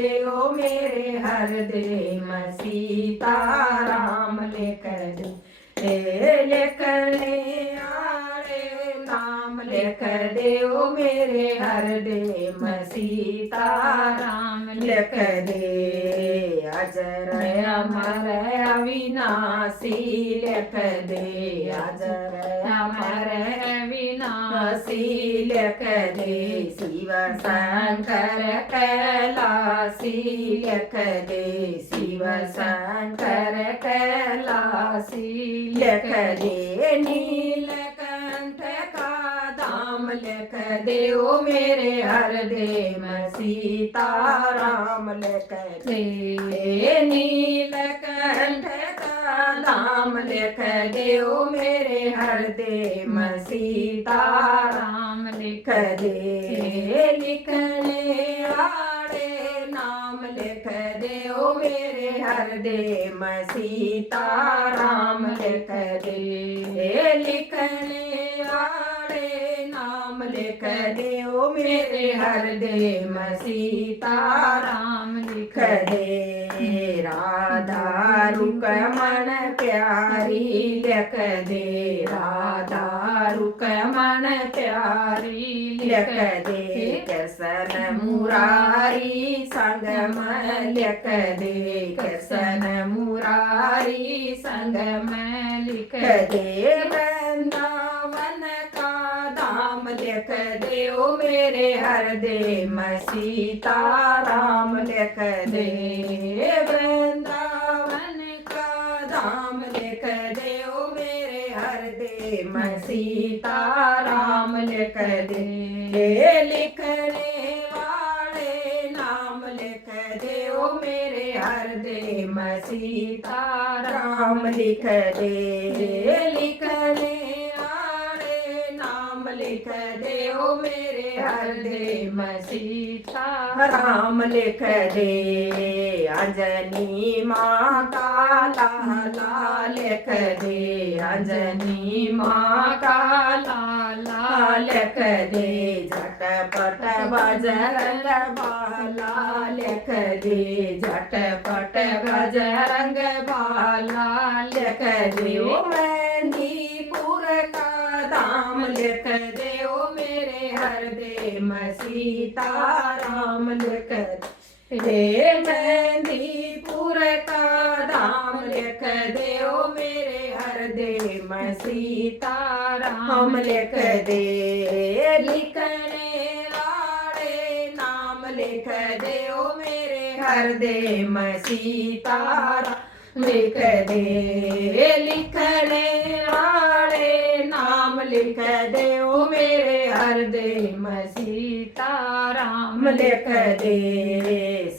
दे ओ मेरे हर दे सीता राम लिख दे लिखने आले नाम लिख दे ओ मेरे हर दे सीता राम लिख दे अजर अमर अविनाशी लिख दे अजर अमर अविनाशी लिख दे शिव शंकर कैलासी लिख दे शिव शंकर कैलासी लिख दे नीलकंठ का धाम लिख दे ओ मेरे हर दे सीता राम लिख दे नीलकंठ का धाम लिख दे ओ मेरे हर दे सीता राम लिख दे लिखने आले नाम लिख दे ओ मेरे हर दे सीता राम लिख दे लिखने आले नाम लिख दे ओ मेरे हर दे सीता राम लिख दे राधा रुकमण प्यारी लिख दे राधा रुकमण प्यारी लिख दे कृष्ण मुरारी संगम लिख दे कृष्ण मुरारी संगम लिख दे वृंदावन का धाम लिख दे ओ मेरे हर दे सीता राम लिख दे वृंदावन का धाम लिख दे ओ मेरे हर दे सीता राम लिख दे लिखने वाले नाम लिख दे ओ मेरे हर दे सीता राम लिख दे लिखने वाले नाम लिख दे ओ मेरे हर दे सीता राम लिख दे अंजनी माँ का लाला लिख दे अंजनी माँ का लाला लिख दे झटपट बजरंग बाला लिख दे झटपट बजरंग बाला लिख दे ओ मेहंदीपुर का धाम लिख दे ओ मेरे हर दे सीता राम लिख दे मेहंदीपुर का धाम लिख दे ओ मेरे हर दे सीता राम लिख दे लिखने वाले नाम लिख दे ओ मेरे हर दे सीता राम लिख दे लिखने वाले नाम लिख दे ओ मेरे हर दे सीता राम लिख दे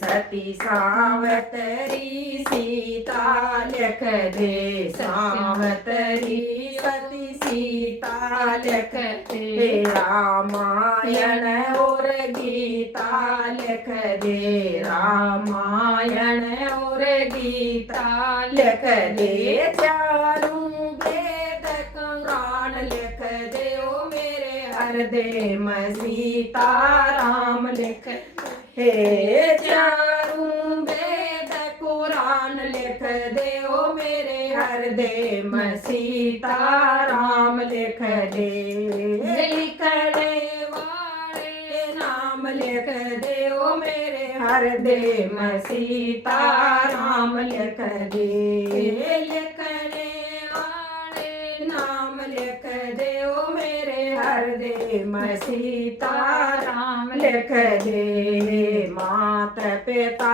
सती सावतरी सीता लिख दे सावतरी सती सीता लिख दे रामायण और गीता लिख दे रामायण और गीता लिख दे चारों वेद कुरान लिख दे ओ मेरे हर दे सीता राम लिख हे चारों वेद कुरान लिख दे ओ मेरे हर दे सीता राम लिख दे लिखने वाले नाम लिख दे ओ मेरे हर दे सीता राम लिख दे लिखने वाले नाम लिख दे ओ मेरे हर दे सीता राम लिख दे मात पिता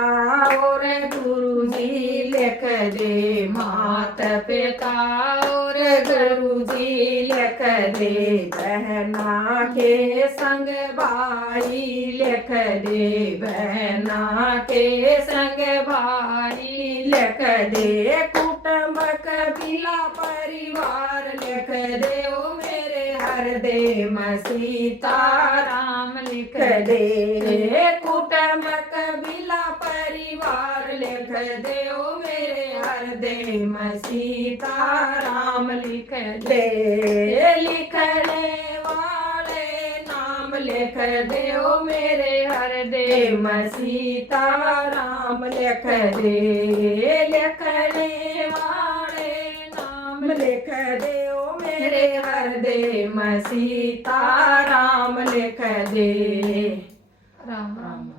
और गुरु जी लिख दे मात पिता और गुरु जी लिख दे बहना के संग भाई लिख दे बहना के संग भाई लिख दे कुटुंब कबीला परिवार लिख दे ओ मेरे हर दे सीता राम लिख दे कुटुंब कबीला परिवार लिख दे ओ मेरे हर दे सीता राम लिख दे लिखने वाले नाम लिख ਲਿਖ ਦਿਓ ਮੇਰੇ ਹਰ ਦੇ ਮੈਂ ਸੀਤਾ ਰਾਮ ਲਿਖ ਦੇ ਲਿਖਣੇ ਵਾਲੇ ਨਾਮ ਲਿਖ ਦਿਓ ਮੇਰੇ ਹਰ ਦੇ ਮੈਂ ਸੀਤਾ ਰਾਮ ਲਿਖ ਦੇ ਰਾਮ ਰਾਮ